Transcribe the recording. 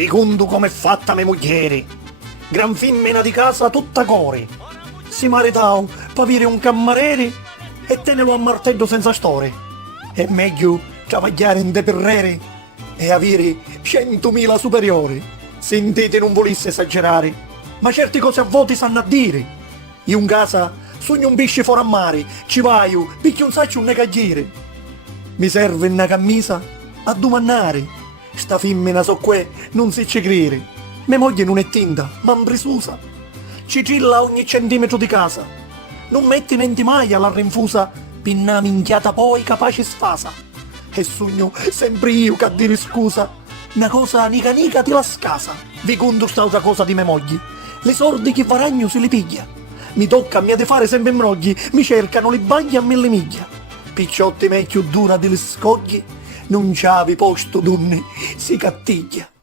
vi conto com'è fatta me mogliere, gran femmina di casa tutta core, si maritau per avere un cammarere e tenelo a martello senza storie. È meglio travagliare in deperrere e avere 100.000 superiori. Sentite, non volesse esagerare, ma certe cose a volte sanno a dire. Io in casa sogno un pesce fuori a mare, ci vaio, picchio un saccio un negagliere. Mi serve una camisa a domannare, sta femmina so qua, non si ci credere. Mia moglie non è tinta, ma impresusa, ci trilla ogni centimetro di casa. Non metti niente mai alla rinfusa, pinna minchiata poi capace sfasa. E sogno sempre io che a dire scusa, una cosa nica nica ti la scasa. Vi conto st'altra cosa di mia moglie, le sordi che varagno se le piglia. Mi tocca a mia di fare sempre imbrogli, mi cercano le baglie a 1000 miglia. Picciotti me più dura delle scoglie, non c'avi posto donne, si cattiglia.